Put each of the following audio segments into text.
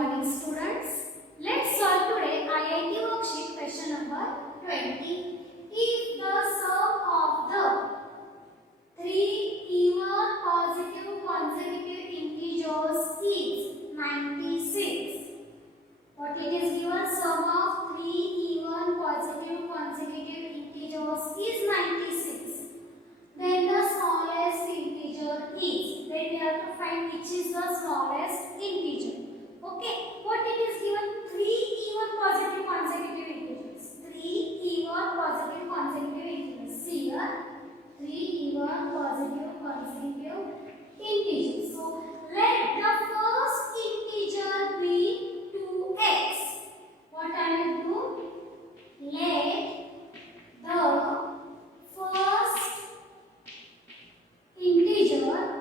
morning students. Let's solve today IIT worksheet question number 20. If the sum of the three even positive consecutive integers is 96. What it is given? Sum of three even positive consecutive integers is 96. Then the smallest integer is. Then we have to find which is the smallest integer. Okay. What it is given? Three even positive consecutive integers. Three even positive consecutive integers. See here. Three even positive consecutive integers. So let the first integer be 2x. What I will do? Let the first integer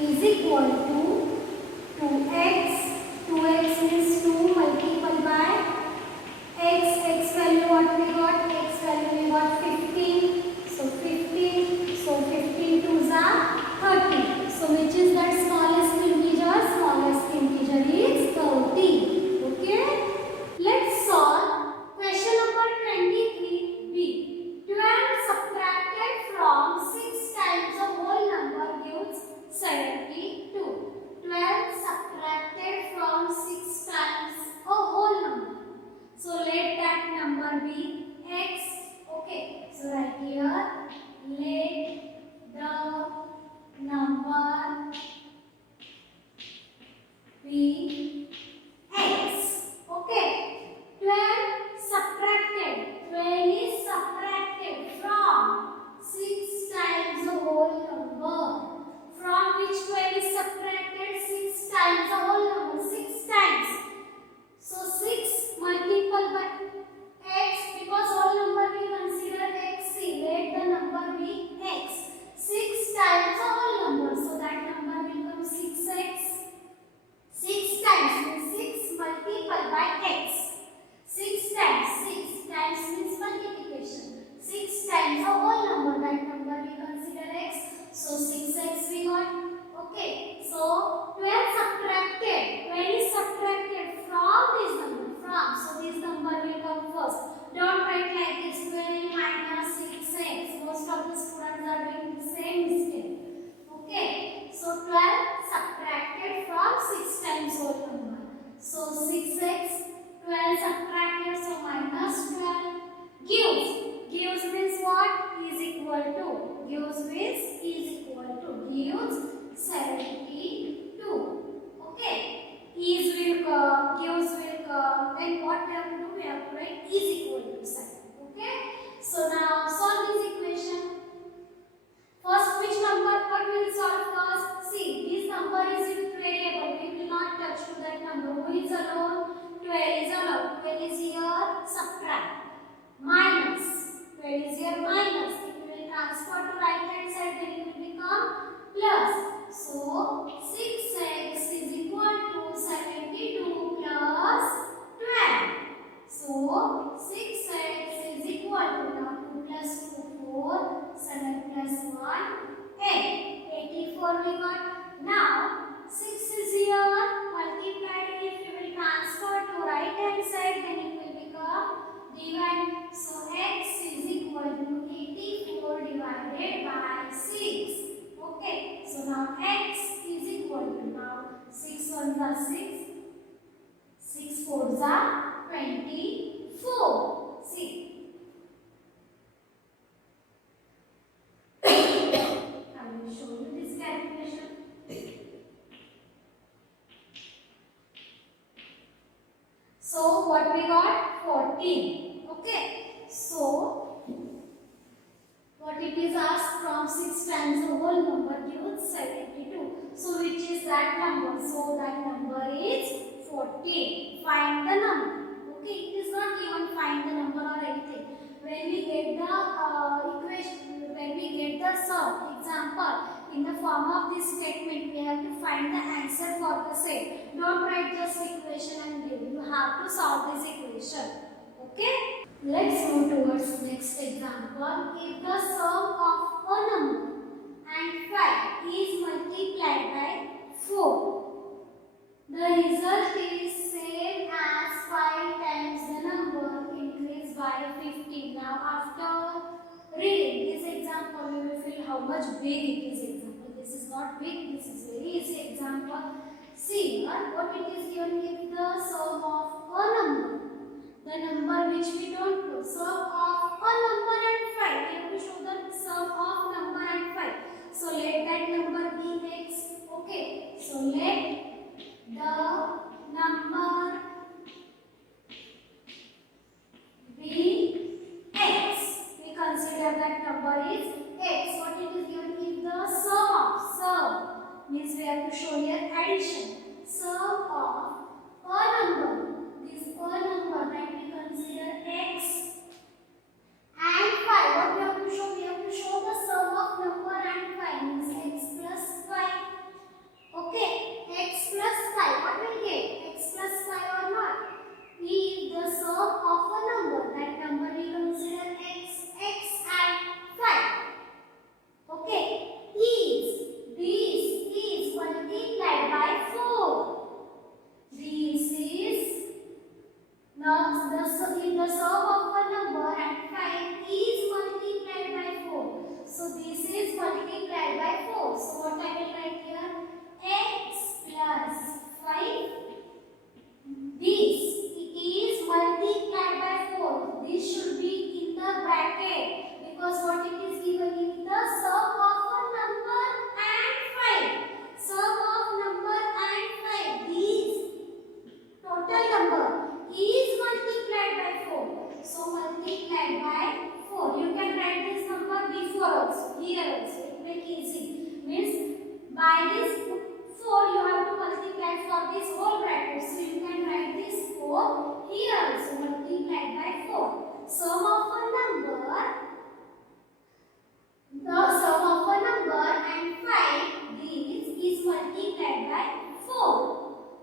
is equal to 2x. 2x means 2 multiplied by x value what we got? X value we got 15. So 15. So 15 twos are 30. So which is that smallest integer? Smallest integer is 30. Okay. Let's solve question number 23b. 12 subtracted from 6 times a whole number gives 72. 12 subtracted from 6 times a whole number. So let that number be x. Okay. So right here, let the number be x. Okay. 12 subtracted. 12 is subtracted from 6 times the whole number. From which 12 is subtracted? 6 times the whole number. 6 times. So 6 multiplied by x, because whole number we consider x. See, let the number be x. 6 times the whole number. So that number will become 6x. 6 times means 6 multiplied by x. 6 times. 6 times means multiplication. 6 times the whole number. That number we consider x. So 6x we got. Okay. So 12 subtracted. 12 is subtracted from this number. From. So this number will come first. Don't write like this. 12 minus 6x. Most of the students are doing the same mistake. Okay. So 12 subtracted from 6 times whole number. So 6x. 12 subtracted. So minus 12. Gives. Gives means what? Is equal to. Gives means is equal to. Gives 72. Okay. Is will come. Gives will come. Then what we have to do? We have to write is equal to sign. Okay. So now solve this equation. First, which number? What we will solve first? See, this number is with variable. We will not touch to that number. Who is alone? 12 is alone. 12 is here. Subtract. Minus. 12 is here minus. If we will transfer to right hand side, then it will become plus. So 6x is equal to 72 plus 12. So 6x is equal to now 2 plus 2 4, 7 plus 1 8. 84 we got. Now 6 is here multiplied. If we will transfer to right hand side, then it will become divide. So x is equal to 84 divided by 6. Okay. So now x is equal to now 6 ones are 6. 6 fours are 24. See. I will show you this calculation. So what we got? 14. Okay. So what it is asked from 6 times the whole number gives 72. So which is that number? So that number is 14. Find the number. Okay. It is not given find the number or anything. When we get the equation, when we get the sum, example, in the form of this statement, we have to find the answer for the same. Don't write just equation and give. You have to solve this equation. Okay? Let's move towards next example. If the sum of a number and 5 is multiplied by 4, the result is same as 5 times the number increased by 15. Now after reading this example, you will feel how much big it is example. This is not big, this is very easy example. See what it is given. If the sum of a number, the number which we don't know, sum of a number and 5. We have to show the sum of number and 5. So let that number be x. Okay. So let the number be x. We consider that number is x. What it is given? If the sum means we have to show here addition. Sum of a number. This a number that we consider x and 5. What we have to show? We have to show the sum of number and 5 means x plus 5. by this 4 you have to multiply for this whole bracket. So you can write this 4 here also, multiplied by 4. Sum of a number, the sum of a number and find this is multiplied by 4.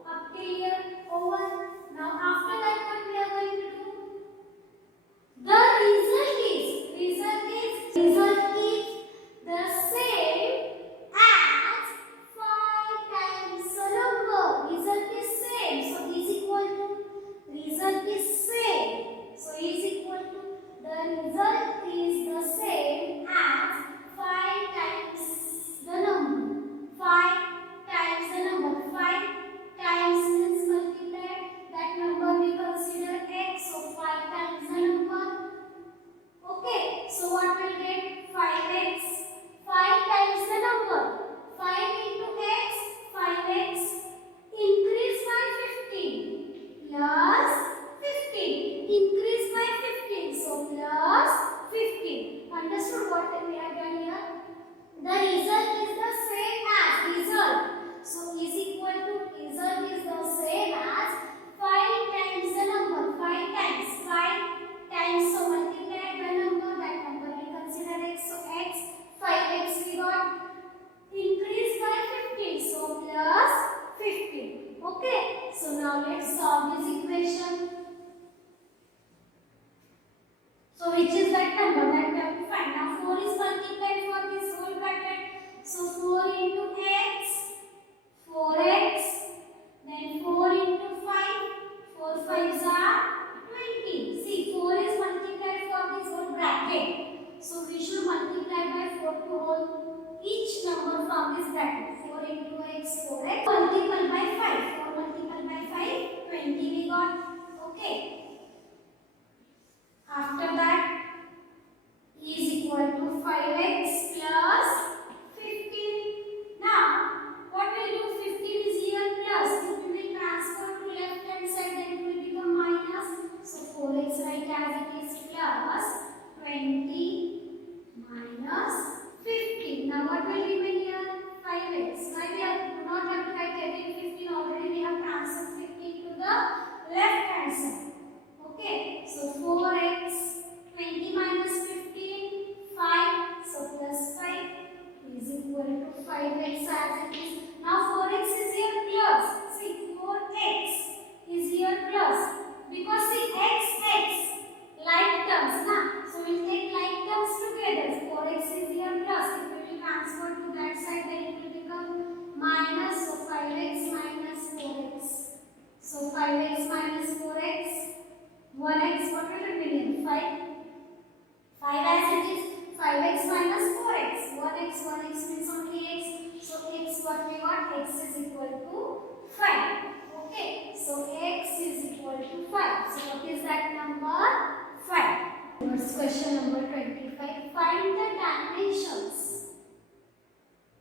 Up till here over. Now after that what we are going to do? The result is the same as 5 times the number. Result is same. So is equal to, result is same. So is equal to, the result is the same as 5 times the number. 5 times the number. 5 times means multiplied. That number we consider x. So 5 times the number. Okay. So what will get? 5x. 5 times the number. 5 into x. 5x increase by 15 plus 15. Increase by 15. So plus 15. Understood what we have done here? The result is the same as result. So is equal to, result is the same as 5 times the number. 5 times. 5 times. So multiply the number. That number we consider x. So x. 5x we got. Increase by 15. So plus 15. Okay. So now let's solve this equation. So which is that number that we have to find? Now 4 is multiplied for this whole bracket. So 4 into x, 4x, then 4 into 5, 4 5s are 20. See, 4 is multiplied for this whole bracket. So we should multiply by 4 to whole each number from this bracket. 4 into x, 4x, multiple by 5. 4 multiple by 5, 20 we got. Okay. After that is equal to 5x plus 15. Now what will do? 15 is here plus. It will be transferred to left hand side, then it will become minus. So 4x write as it is plus 20 minus 15. Now what will remain here? 5x. Why we do not have to write again 15? Already we have transferred 15 to the left hand side. Okay, so 4x, 20 minus 15, 5, so plus 5 is equal to 5x as it is. Now 4x is here plus, see 4x is here plus, because see x, like terms, na? So we'll take like terms together. 4x is here plus, if we will transfer to that side then it will become minus, so 5x minus 4x. So 5x minus 4x. 1x, what will it be? 5. 5 as it is. 5x minus 4x. 1x means only x. So x, what we got? X is equal to 5. Okay. So x is equal to 5. So what is that number? 5. Next question number 25. Find the dimensions.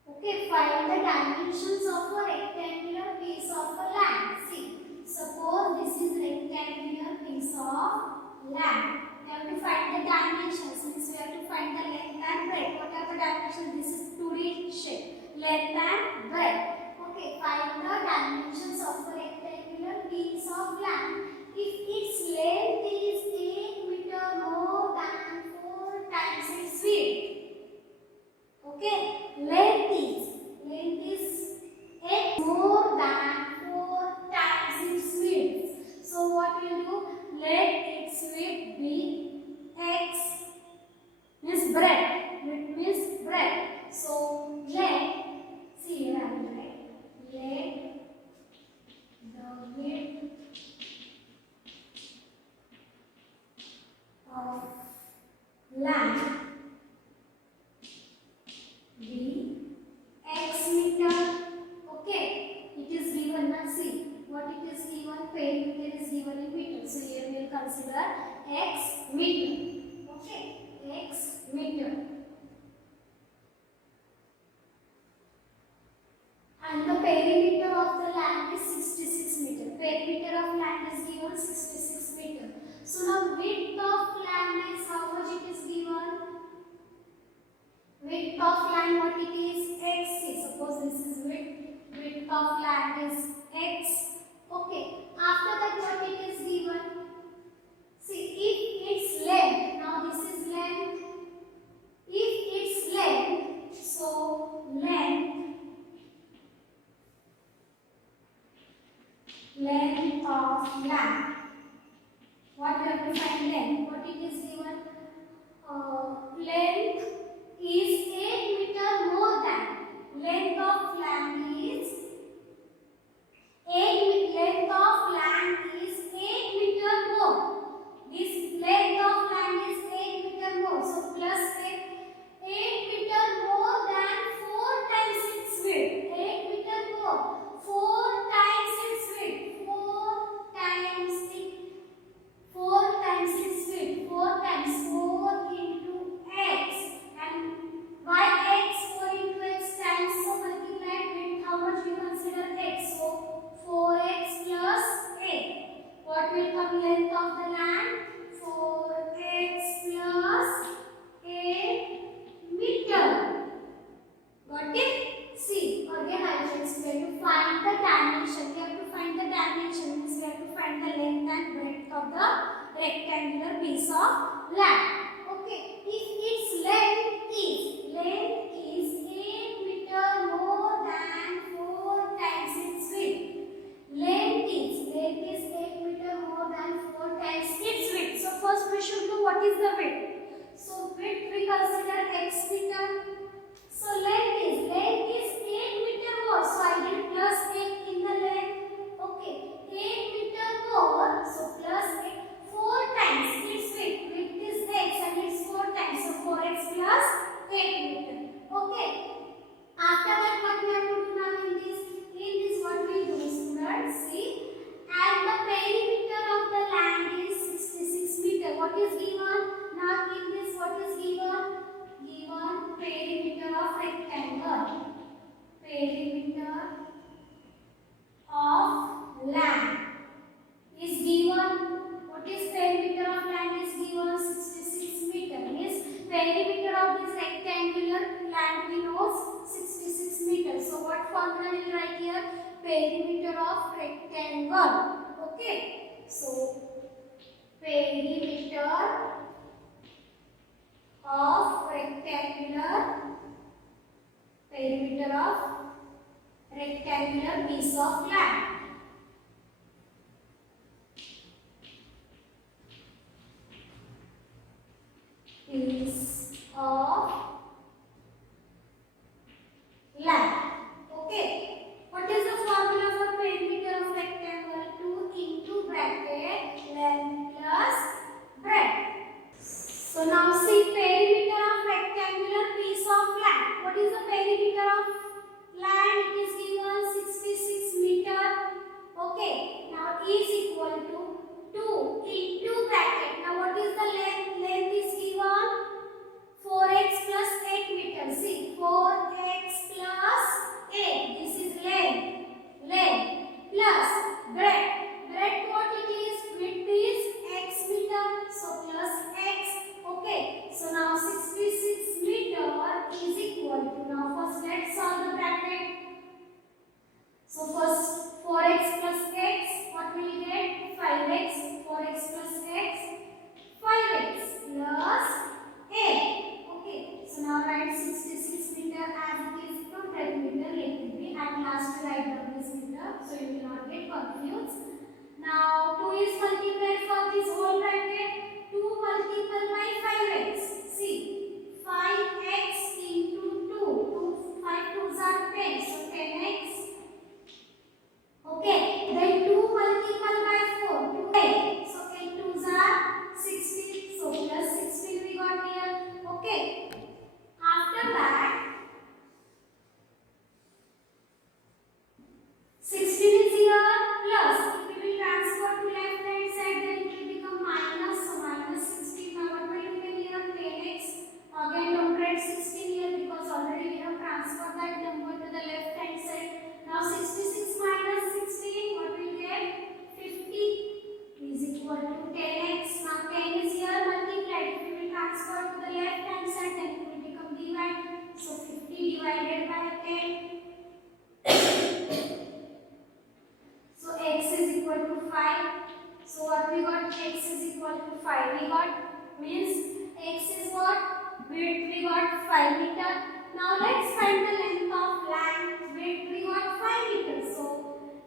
Okay. Find the dimensions of a rectangular piece of a land. See. Suppose this is rectangular piece of land. We have to find the dimensions. Means we have to find the length and breadth. What are the dimensions? This is 2D shape. Length and breadth. Okay, find the dimensions of a rectangular piece of land. If its length is 8 meter more than 4 times its width. Okay, length is 8 more than 4 times its width. So what we'll do? Let its width be x, means breadth. Width means breadth. So let, see here I will write. Let the width of land be x meter. Okay, it is given. Now see what it is given. Perimeter is given in meter. So here we will consider x meter. Okay, x meter. And the perimeter of the land is 66 meter. Perimeter of land is given 66 meter. So now width of land is how much it is given? Width of land, what it is? X. Suppose this is of land is x. Okay. After that, what it is given? See, if its length, now this is length. If its length, so length of land. What we have to find length? What it is given? Length is 8 meter more than length of land is 8 length of land is 8 meter more. This length of land is 8 meter more. So plus 8 meter more than 4 times its width. 8 meter more. 4 times its width. 4 times its width. 4 times 4 into x. And why x? 4 into x times, so multiplied with how much we consider x. So 4x plus 8. What will come length of the land? 4x plus 8 meter. Got it? See, again I will explain you. Find the dimension. We have to find the dimension. Means we have to find the length and breadth of the rectangular piece of land. Okay. If its length is 8 meter more than 4 times its width. Length is 8 meter more than 4 times its width. So first we should know what is the width. So width we consider x meter. So length is 8 meter more. So I did plus 8 in the length. Okay, 8 meter more. So plus 8. 4 times its width. Width is x and it's 4 times. So 4x plus 8 meter. Okay. After that, what we have to do now in this? In this, what we do, students? See, and the perimeter of the land is 66 meter. What is given? Now in this, what is given? Given perimeter of rectangle. Perimeter of land is given. What is perimeter of land is given? 66 meter. Means perimeter of this rectangular land we know 66 meters. So what formula will write here? Perimeter of rectangle. Okay. So perimeter of rectangular piece of land. Piece of land. Okay. What is the formula for perimeter of rectangle? 2 into bracket length plus breadth. So now see perimeter of rectangular piece of land. What is the perimeter of land? It is given 66 meter. Okay. Now is equal to 2 into bracket. Now what is the length? Length is given 4x plus 5 we got, means x is what, width we got 5 meter. Now let's find the length of land. Width we got 5 meters. So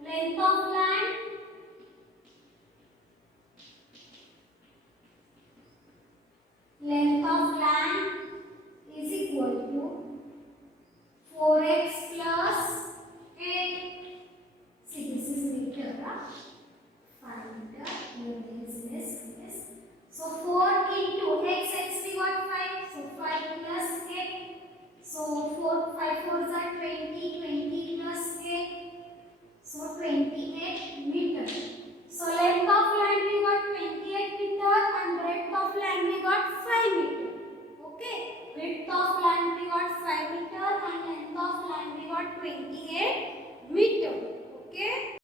length of land is equal to 4x plus 8. See, this is meter, 5 meter. Here this. So 4 into x we got 5. So 5 plus 8. So 5 4s are 20 plus 8. So 28 meter. So length of land we got 28 meter and breadth of land we got 5 meter. Okay. Width of land we got 5 meter and length of land we got 28 meter.